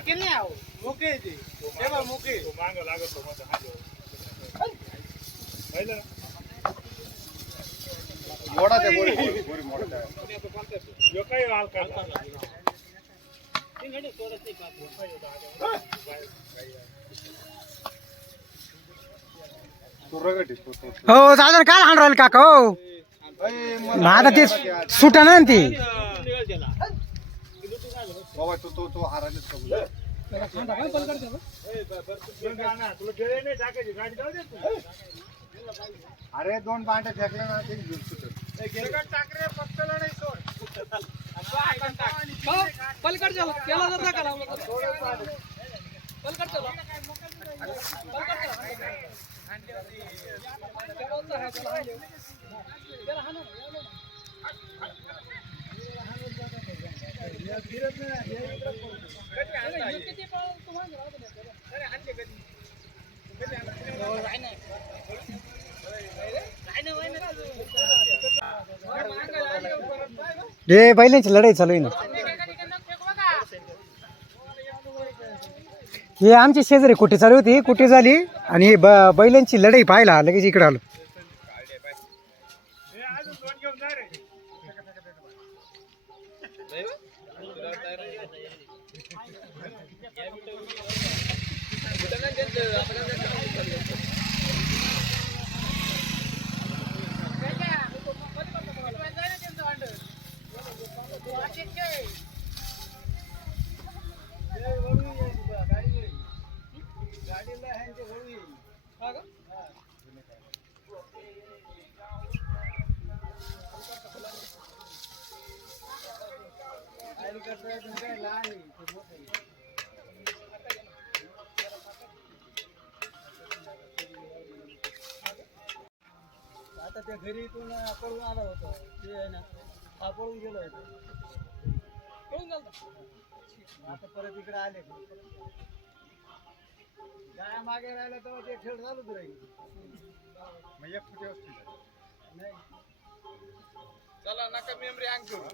केली आहो मुके ती तेव्हा मुके मांग लागत तो माझा पाहिलं मोडा ते गोरी मोडा यो काय हाल करता तिंगडे सोडत नाही पाच हो दादा काय हाण राहील काका हो आता ते सुटा ना ती बाबा तो हारायला अरे दोन बांटे फेकले ना ते टाकरे फक्त लढाई सोड पलकड चला केला जाता का पलकड चला हे बैलांची लढाई चालू आहे ना हे आमची शेजारी कुठे चालू होती कुठे झाली आणि बैलांची लढाई पाहायला लगेच इकडे आलो आता त्या घरी इथून पळून आला होता ते आहे ना हा पळून गेलो होता पळून गेला आता परत इकडे आले गाया मागे राहिला तेव्हा ते खेळ चालूच राहील नाही चला नका मेमरी अंग करू